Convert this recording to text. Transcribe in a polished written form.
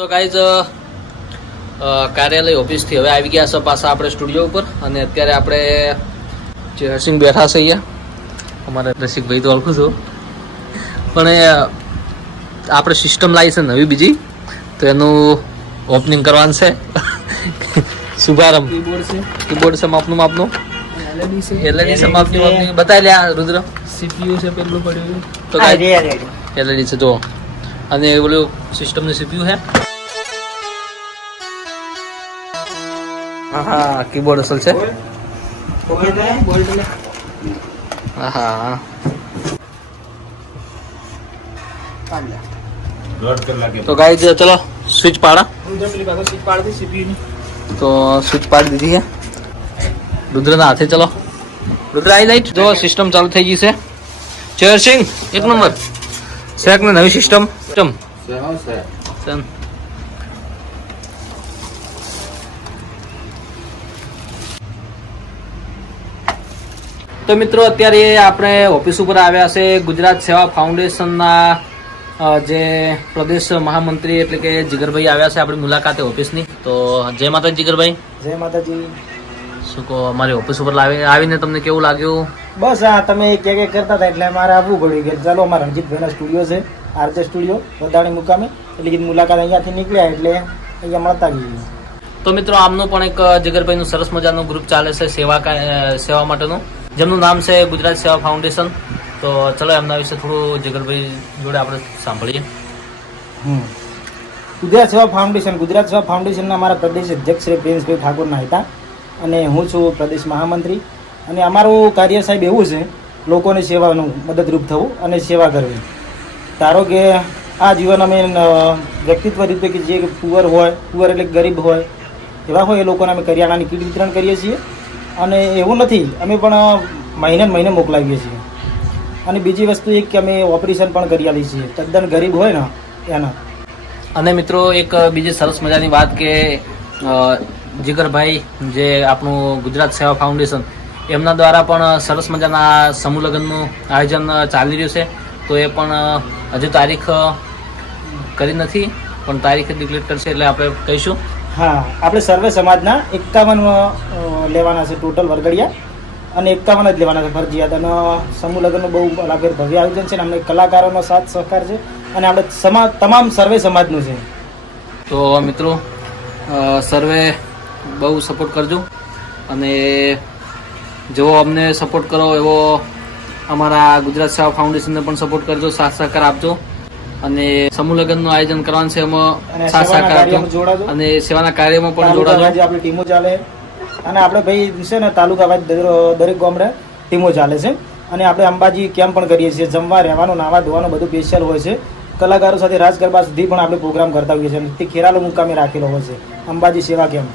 તો ગાઈઝ કાર્યાલય ઓફિસથી હવે આવી ગયા છે પાછા આપણે સ્ટુડિયો ઉપર અને અત્યારે આપણે જે હર્ષિંગ બેઠા છે અહીંયા અમારા રસિકભાઈ તો ઓળખું છું પણ આપણે સિસ્ટમ લાવી છે નવી બીજી તો એનું ઓપનિંગ કરવાનું છે શુભારંભ કીબોર્ડ છે માપનું એલઈડી છે માપની બતાવી લે રુદ્ર સીપીયુ છે પેલું પડ્યું તો એલઈડી છે જો અને પેલું સિસ્ટમનું સીપીયુ છે હા કીબોર્ડ અસલ છે હા તો ગાઈઝ ચલો સ્વિચ પાડા તો સ્વિચ પાડી દીધી છે રુદ્રના હાથે ચલો રુદ્ર આઈ લાઈટ જો સિસ્ટમ ચાલુ થઈ ગઈ છે ચેરસિંગ એક નંબર સેક ને નવી સિસ્ટમ તો મિત્રો અત્યારે આપણે ઓફિસ ઉપર આવ્યા છે ગુજરાત સેવા ફાઉન્ડેશનના જે પ્રદેશ મહામંત્રી એટલે કે જીગરભાઈ આવ્યા છે આપણી મુલાકાતે ઓફિસની તો જય માતાજી જીગરભાઈ. જય માતાજી. શું કહો અમારી ઓફિસ ઉપર આવીને તમને કેવું લાગ્યું? બસ આ તમે કે કરતા હતા એટલે મારે આવવું પડ્યું કે ચાલો અમારા રણજીતભાઈના સ્ટુડિયો છે આરજે સ્ટુડિયો વધાણી મુકામે એટલે કે મુલાકાત અહીંયાથી નીકળ્યા એટલે અહીંયા મળતા ગયું. તો મિત્રો આમનું પણ એક જીગરભાઈનું સરસ મજાનું ગ્રુપ ચાલે છે સેવા માટેનું જેમનું નામ છે ગુજરાત સેવા ફાઉન્ડેશન. તો ચલો એમના વિશે થોડું જીગરભાઈ જોડે આપણે સાંભળીએ. ગુજરાત સેવા ફાઉન્ડેશનના અમારા પ્રદેશ અધ્યક્ષ શ્રી પ્રિન્સભાઈ ઠાકોરના હતા અને હું છું પ્રદેશ મહામંત્રી. અને અમારું કાર્ય સાહેબ એવું છે લોકોની સેવાનું મદદરૂપ થવું અને સેવા કરવી. ધારો કે આ જીવન અમે વ્યક્તિત્વ રીતે કે જે પુઅર એટલે ગરીબ હોય એવા હોય એ લોકોને અમે કરિયાણાની કીટ વિતરણ કરીએ છીએ. અને એવું નથી અમે પણ મહિને મોકલાવીએ છીએ. અને બીજી વસ્તુ એક કે અમે ઓપરેશન પણ કરી આવીએ છીએ તદ્દન ગરીબ હોય ને એના. અને મિત્રો એક બીજી સરસ મજાની વાત કે જીગરભાઈ જે આપણું ગુજરાત સેવા ફાઉન્ડેશન એમના દ્વારા પણ સરસ મજાના સમૂહ લગ્નનું આયોજન ચાલી રહ્યું છે. તો એ પણ હજુ તારીખ કરી નથી પણ તારીખ ડિક્લેર કરશે એટલે આપણે કહીશું. હા, આપણે સર્વે સમાજના 51 લેવાના છે ટોટલ વરઘડિયા અને 51 જ લેવાના છે ફરજિયાત. અને સમૂહ લગ્નનું બહુ લાભેર ભવ્ય આયોજન છે અને અમને કલાકારોનો સાથ સહકાર છે અને આપણે તમામ સર્વે સમાજનું છે. તો મિત્રો સર્વે બહુ સપોર્ટ કરજો અને જેવો અમને સપોર્ટ કરો એવો અમારા ગુજરાત સેવા ફાઉન્ડેશનને પણ સપોર્ટ કરજો, સાથ સહકાર આપજો અને સમૂહ લગ્નનું આયોજન કરવાનું છે એમાં સાથ સહકાર આપજો અને સેવાના કાર્યમાં પણ જોડાજો. આપણી ટીમો ચાલે અને આપણે ભાઈ છે ને તાલુકા વાઇઝ દરેક ગામડે ટીમો ચાલે છે. અને આપણે અંબાજી કેમ્પ પણ કરીએ છીએ, જમવા રહેવાનું નાવા ધોવાનું બધું સ્પેશિયલ હોય છે. કલાકારો સાથે રાસ ગરબા સુધી પણ આપણે પ્રોગ્રામ કરતા હોઈએ છીએ. તે ખેરાલુ મુકામે રાખેલો હોય છે અંબાજી સેવા કેમ્પ.